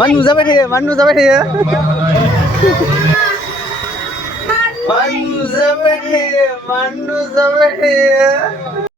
Mana नुजाबाय थायो मानो नुजाबाय थायो मानो नुजाबाय थायो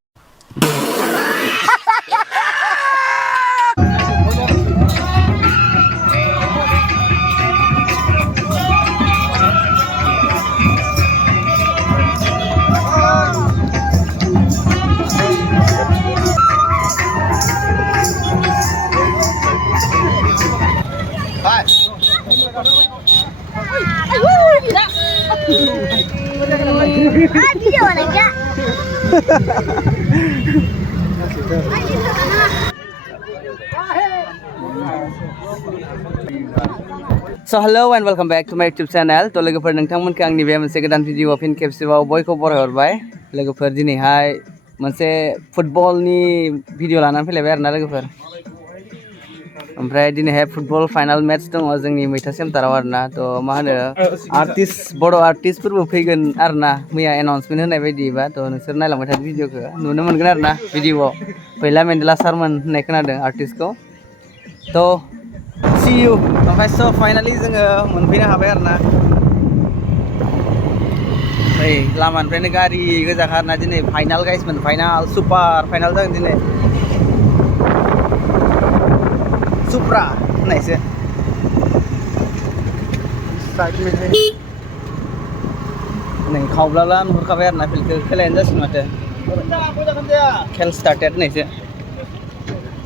So hello and welcome back to my YouTube channel. To लोगोफोर नोंथांमोनखौ आंनि बे मोनसे गोदान भिडिअ फिन खेबसेबाव बयखौ बरायहरबाय लोगोफोर दिनैहाय मोनसे फुटबलनि भिडिअ लानानै फैलायबाय आरोना लोगोफोर ओमफ्राय दिनैहाय फुटबल फाइनाल मेट्च दङ जोंनि मैथा सेन्टाराव आरोना थ' मा होनो आर्टिस्ट बर' आर्टिस्टफोरबो फैगोन आरोना मैया एनाउन्समेन्ट होनाय बायदिबा थ' नोंसोर नायलांबाय थादो भिडिअखौ नुनो मोनगोन आरोना भिडिअआव फैला मेन्देला सारमोन होननाय खोनादों आर्टिस्टखौ थ' see you ओमफ्राय स' फाइनालि जोङो मोनफैनो हाबाय आरोना ओइ लामानिफ्रायनो गारि गोजाखा आरोना दिनै फाइनाल गाइसमोन फाइनाल सुपार फाइनाल जागोन दिनै सुप्रा होननायसो नै खावब्लाला नुहुरखाबाय आरोना फिल्डखौ खेलायानो जासिगोन माथो खेल स्टार्टेड होननायसो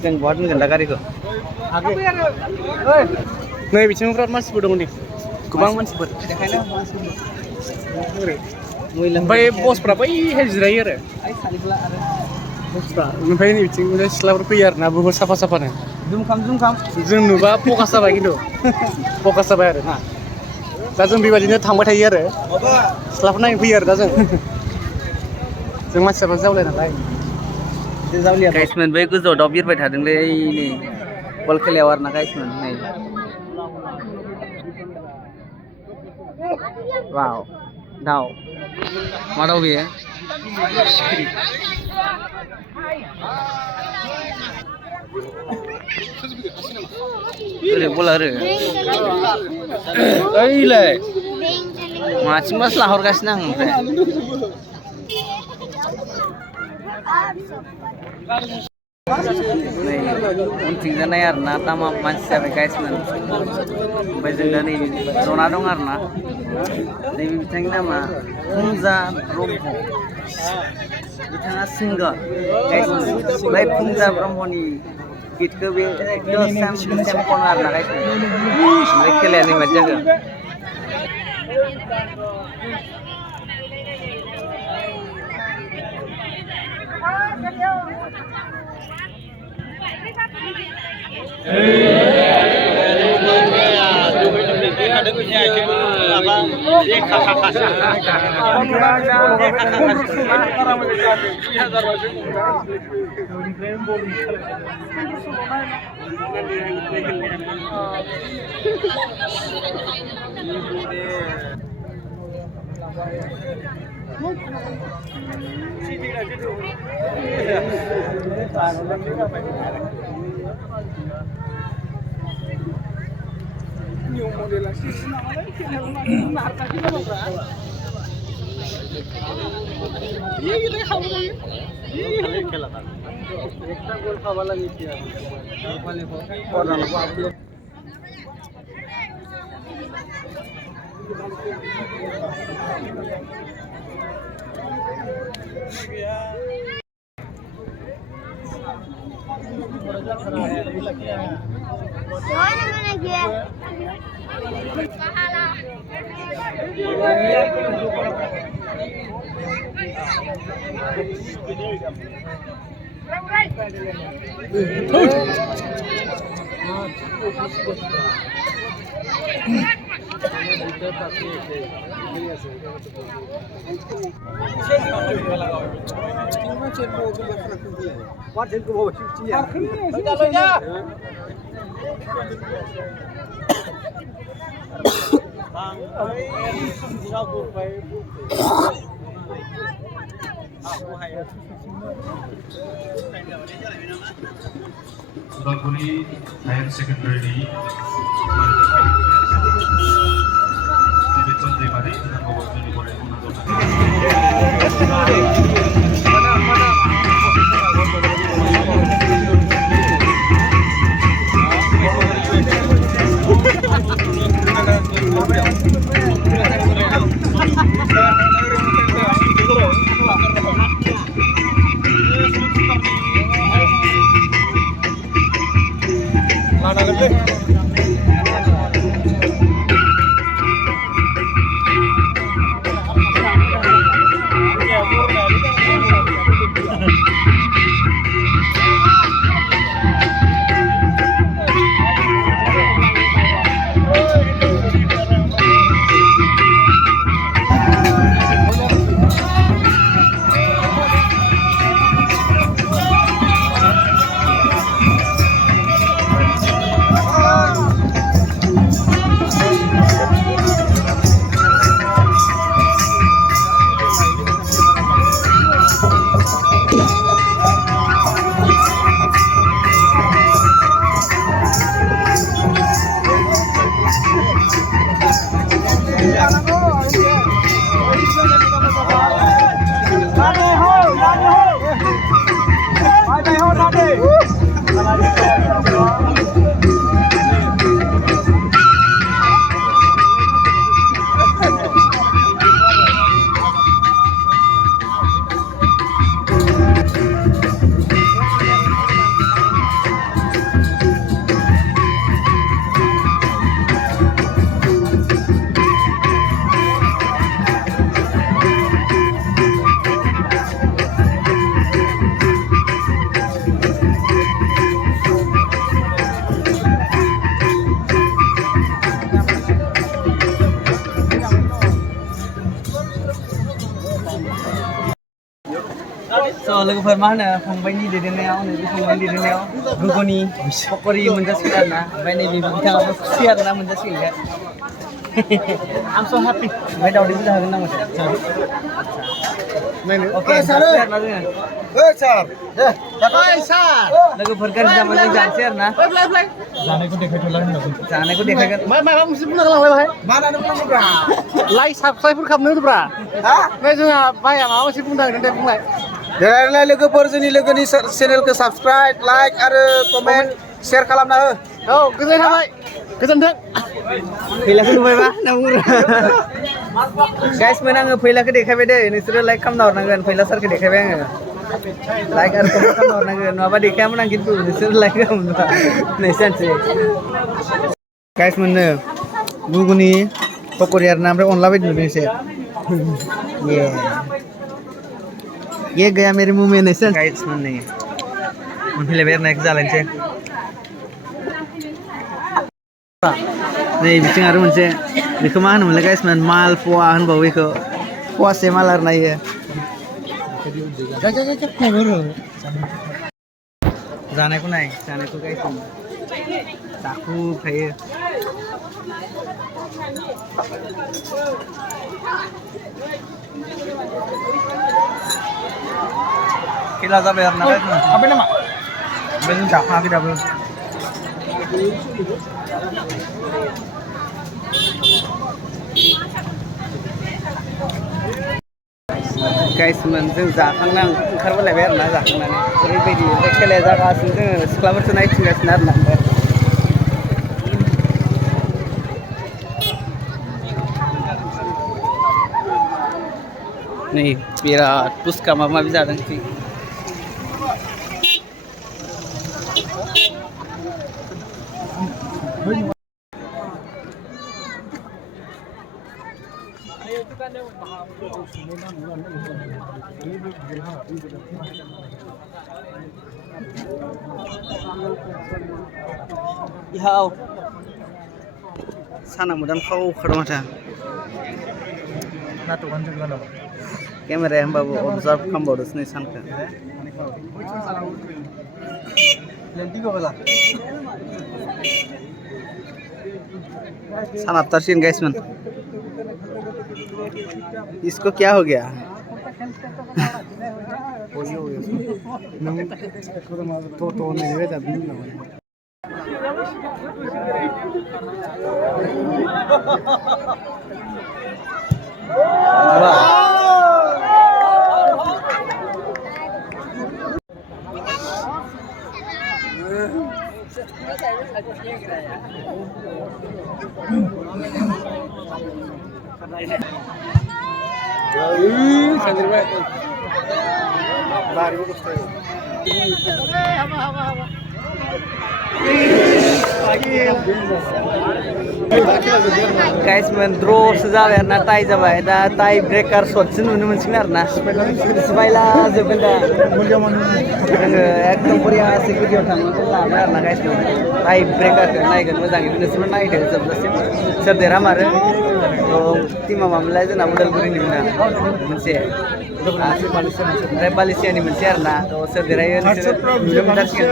जों बहा दोनगोन दा गारिखौ नै बिथिं बिराद मानसिफोर दङ नै गोबां मानसिफोर देखायनो ओमफ्राय बसफ्रा बैहाय जिरायो आरो बसफ्रा ओमफ्राय नै बिथिं सिख्लाफोर फैयो आरोना बुहुद साफा साफानो जुम खाम जों नुबा फकास जाबाय खिन्थु फकास जाबाय आरो ना दा जों बेबायदिनो थांबाय थायो आरो सिख्लाफोर नायनो फैयो आरो दा जों मानसिफ्रा जावलाय नालाय गाइसमोन बै गोजौआव दाउ बिरबाय थादोंलै नै बल खेलायाव आरोना गाइसमोन नै वाव दाउ मा दाउ बेयो सिखिरि ओरै बल आरो ओइलाय माथिंबासो लाहरगासिनो आं ओमफ्राय नै उनथिंजानाय आरोना तामा मानसि जाबाय गाइसमोन ओमफ्राय जों दा नै जना दं आरोना नैबे बिथांनि नामा फुंजा ब्रह्म बिथाङा सिंगार गाइसमोन बै फुंजा ब्रह्मनि गितखौ बे एकदम सेम खनो आरोना गाइसमोन ओमफ्राय खेलाया नै मादि जागोन उदालगुरि हायर सेकेन्डारिनि बेथन दैमारि नांगौ जोंनि So लोगोफोर मा होनो फंबायनि दैदेननायाव नैबे फंबायनि दैदेननायाव गुगुनि पकरि मोनजासिगोन आरोना ओमफ्राय नैबे बिथाङाबो खुसि आरोना मोनजासिगोन दा आं स' हापि ओमफ्राय दावदैबो जाहोगोन ना माथो अके आरोना जोङो लोगोफोर गाज्रि जाबा जों जानोसै आरोना जानायखौ देखायथ'ला होनदों जानायखौ देखायगोन माबा मोनसे बुंना गालांबाय बाहाय मा होननानै बुंनांगौब्रा लाइक साबस्क्राइबफोर खालामनो होदोब्रा ओमफ्राय जोंहा बाया माबा मोनसे बुंनांगोन दे बुंलाय देलायलाय लोगोफोर जोंनि लोगोनि चेनेलखौ साबस्क्राइब लाइक आरो कमेन्ट शेयार खालामना हो औ गोजोननाय थाबाय गोजोन्थों फैलाखौ नुबायबा होनना बुंग्रा गाइसमोन आङो फैलाखौ देखायबाय दे नोंसोरो लाइक खालामना हरनांगोन फैला सारखौ देखायबाय आङो लाइक आरो कमेन्ट खालामना हरनांगोन नङाबा देखायामोन आं खिन्थु नोंसोर लाइक खालामोनबा नै सानसे गाइसमोननो गुगुनि पकरि आरोना ओमफ्राय अनला बायदि नुदों एसे ये गया मेरे मुंह में नहीं गाइसमोन नहीं मोनफैलायबाय आरोना बेखौ जालायनोसै नै बिथिं आरो मोनसे बेखौ मा होनोमोनलाय गाइसमोन माल पवा होनबावो बेखौ पवासे माल आरोना इयो जानायखौ नाय जानायखौ गाइसमोन जाखुबखायो खेला जाबाय आरोना गाइसमोन हाबबाय नामा ओमफ्राय जों जाखाङाखै दाबो गाइसमोन जों जाखांना ओंखारबोलायबाय आरोना जाखांनानै ओरैबायदि ओमफ्राय खेलाया जागासिनो जोङो सिख्लाफोरसो नायथिंगासिनो आरोना ओमफ्राय नै बिराद पुस्का माबा माबि जादों Ihaw sana mudan kau kermata kamera yang bawa observe kamu harus nih sanka sana tersin guys man इसको क्या हो गया नों थ' होननाय जाबाय बिनि उनाव Guys, draw sejalan na tie जाबाय दा tie breaker shotसो नुनो मोनसिगोन आरो ना स्माइला जोबगोन दा जोङो एकदम बरियासे भिडिअ थांनो लाबाय आरो ना गाइस tie breaker नायगोन मोजाङै नोंसोरबो नायदो जोबजासिम सोर देरहामारो टिमा मामोनलाय जोंना उदालगुरिनिमोन ना मोनसे ओमफ्राय बालिसियानि मोनसे आरो ना सोर देरहायो नोंसोरो नुनो मोनजासिगोन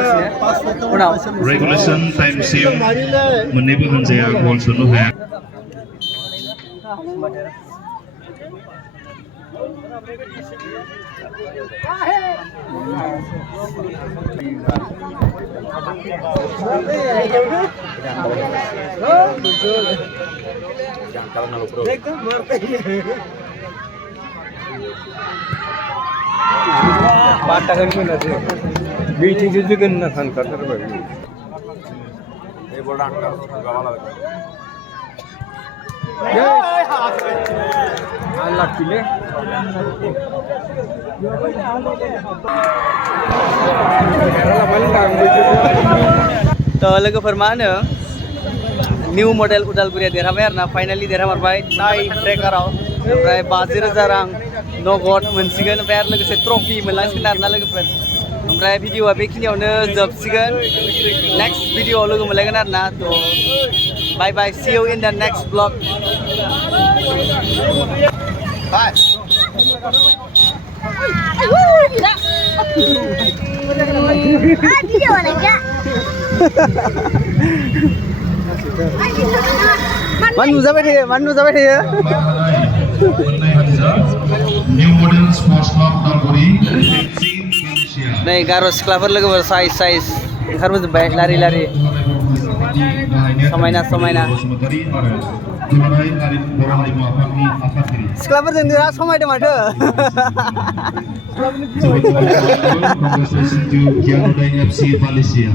उनाव Regulation time सिम मोननैबो हानजाया गल सोनो हाया Patakan ko na siya. Meeting juga kena kan kata apa? Allah kile. लोगोफोर मा होनो निउ मडेल उदालगुरिया देरहाबाय आरो ना फाइनालि देरहामारबाय टाइ ब्रेकाराव ओमफ्राय 50,000 रां नगद मोनसिगोन ओमफ्राय आरो लोगोसे ट्रफि मोनलांसिगोन आरो ना लोगोफोर ओमफ्राय भिडिअआ बेखिनियावनो जोबसिगोन नेक्स्ट भिडिअआव लोगो मोनलायगोन आरो ना थ' bye bye see you in the next blog बाय मान नुजाबाय थायो New Model Sports Club Udaलगुरि FC नै गार' सिख्लाफोर लोगोफोर साइज ओंखारबोजोब्बाय लारि लारि समायना सिख्लाफोरजों बिराद समायदों माथो Congratulations to Kianudai FC Malaysia.